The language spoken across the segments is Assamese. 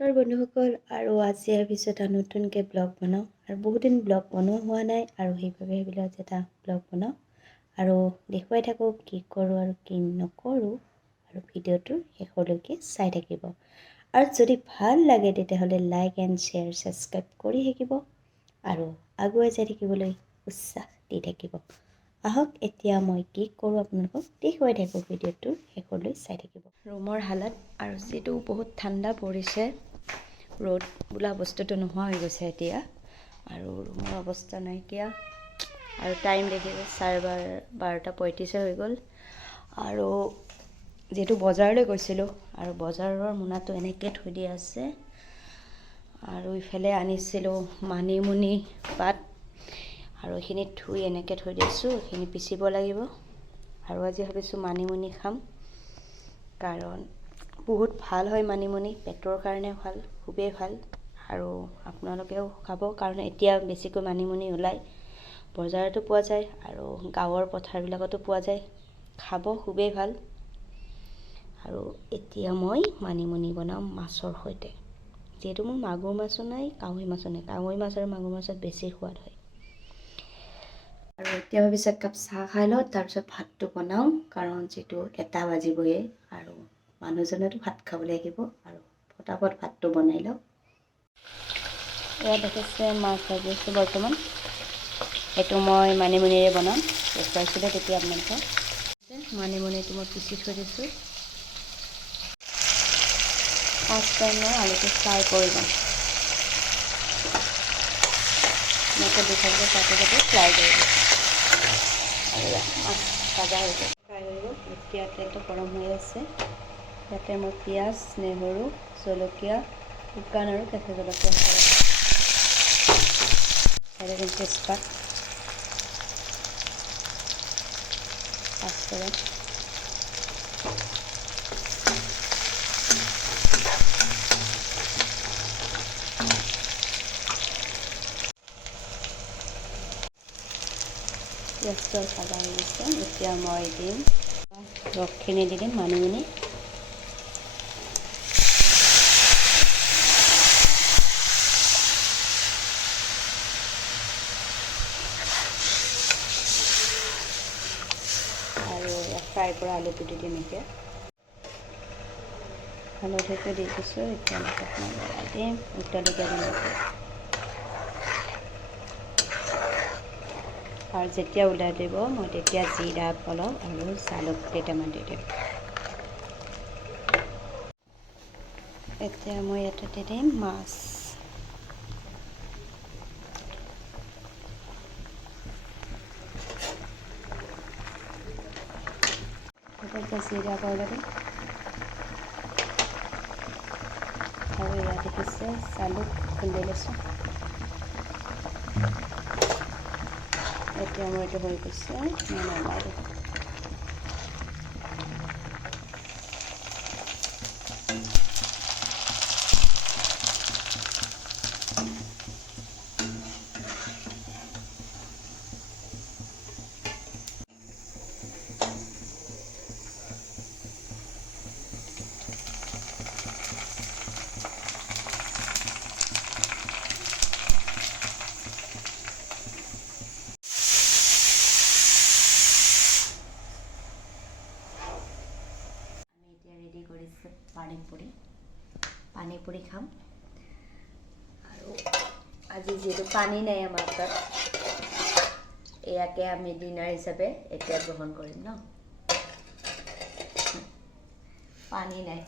নমস্কাৰ বন্ধুসকল, আৰু আজি ভাবিছোঁ এটা নতুনকৈ ব্লগ বনাওঁ। আৰু বহুদিন ব্লগ বনোৱা হোৱা নাই, আৰু সেইবাবে ভাবিলোঁ এটা ব্লগ বনাওঁ আৰু দেখুৱাই থাকোঁ কি কৰোঁ আৰু কি নকৰোঁ। আৰু ভিডিঅ'টো শেষলৈকে চাই থাকিব, আৰু যদি ভাল লাগে তেতিয়াহ'লে লাইক এণ্ড শ্বেয়াৰ ছাবস্ক্ৰাইব কৰি থাকিব আৰু আগুৱাই যাই থাকিবলৈ উৎসাহ দি থাকিব। আহক এতিয়া মই কি কৰোঁ আপোনালোকক দেখুৱাই থাকোঁ, ভিডিঅ'টো শেষলৈ চাই থাকিব। ৰুমৰ হালত, আৰু যিটো বহুত ঠাণ্ডা পৰিছে, ৰ'দ বোলা বস্তুটো নোহোৱা হৈ গৈছে এতিয়া, আৰু ৰুমৰ অৱস্থা নাইকিয়া। আৰু টাইম দেখিব 12:35 হৈ গ'ল। আৰু যিহেতু বজাৰলৈ গৈছিলোঁ, আৰু বজাৰৰ মোনাটো এনেকৈ থৈ দিয়া আছে, আৰু ইফালে আনিছিলোঁ মানিমুনি পাত, আৰু এইখিনি ধুই এনেকৈ থৈ দিছোঁ। এইখিনি পিচিব লাগিব, আৰু আজি ভাবিছোঁ মানিমুনি খাম, কাৰণ বহুত ভাল হয় মানিমুনি, পেটৰ কাৰণে ভাল, খুবেই ভাল। আৰু আপোনালোকেও খাব, কাৰণ এতিয়া বেছিকৈ মানিমুনি ওলায়, বজাৰতো পোৱা যায় আৰু গাঁৱৰ পথাৰবিলাকতো পোৱা যায়। খাব, খুবেই ভাল। আৰু এতিয়া মই মানিমুনি বনাম মাছৰ সৈতে, যিহেতু মোৰ মাগুৰ মাছো নাই, কাৱৈ মাছো নাই। কাৱৈ মাছ আৰু মাগুৰ মাছত বেছি সোৱাদ হয়। আৰু এতিয়া ভাবিছোঁ একাপ চাহ খাই লওঁ, তাৰপিছত ভাতটো বনাওঁ, কাৰণ যিটো 1 বাজিবয়ে, আৰু মানুহজনেতো ভাত খাবলৈ আহিব, আৰু ফটাফট ভাতটো বনাই লওঁ। এয়া দেখিছে মাছ ভাজি আছোঁ বৰ্তমান, এইটো মই মানিমুনিৰে বনাম, দেখুৱাইছিলোঁ তেতিয়া আপোনালোকক। মানিমুনিটো মই পিচি থৈ দিছোঁ। ফাৰ্ষ্ট টাইম মই আলুটো ফ্ৰাই কৰি লওঁ, এনেকৈ দুফালকৈ কাটি ফ্ৰাই কৰি লওঁ। আৰু মাছ ভাজা হৈ গ'ল, ফ্ৰাই হৈ গ'ল। এতিয়া তেলটো গৰম হৈ আছে, ইয়াতে মই পিঁয়াজ, নহৰু, জলকীয়া, শুকান আৰু কেঁচা জলকীয়া, তেজপাত, পাঁচফোৰণ, পিঁয়াজটো ভাজা হৈ গৈছে। এতিয়া মই দিম ৰসখিনি, দি দিম মানিমুনি, আৰু ফ্ৰাই কৰা আলুটো দি দিম। এতিয়া হালধিটো দি দিছোঁ, এতিয়া অলপমান লৰাই দিম, উতলিব দিম। আৰু যেতিয়া ওলাই দিব, মই তেতিয়া জিৰা অলপ আৰু জালুক কেইটামান দি দিম। এতিয়া মই ইয়াতে দি দিম মাছ, এতিয়া জিৰা পাউডাৰ দিম, আৰু ইয়াত দেখিছে জালুক খুন্দি লৈছোঁ। এতিয়া মোৰ এইটো হৈ গৈছে, মই নমাই দিম। ৰেডি কৰিছোঁ পানীপুৰি খাম। আৰু আজি যিহেতু পানী নাই আমাৰ তাত, এয়াকে আমি ডিনাৰ হিচাপে এতিয়া গ্ৰহণ কৰিম ন। পানী নাই,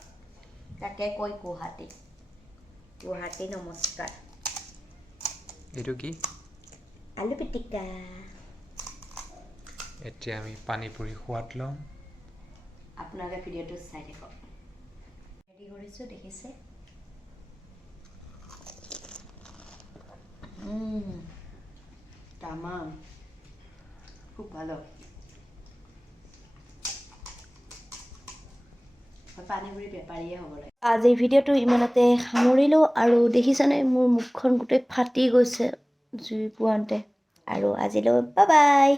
তাকে কৈ গুৱাহাটী নমস্কাৰ। এইটো কি? আলু পিটিকা। এতিয়া আমি পানীপুৰি সোৱাদ লওঁ। আপোনালোকে ভিডিঅ'টো চাই থাকক। ৰেডি কৰিছোঁ, দেখিছে? তামাম, খুব ভালো। পানীপুৰি বেপাৰীয়ে হ'ব লাগে। আজি ভিডিঅ'টো ইমানতে সামৰিলোঁ, আৰু দেখিছানে মোৰ মুখখন গোটেই ফাটি গৈছে জুই পোৱাওঁতে। আৰু আজিলৈ বাই বাই।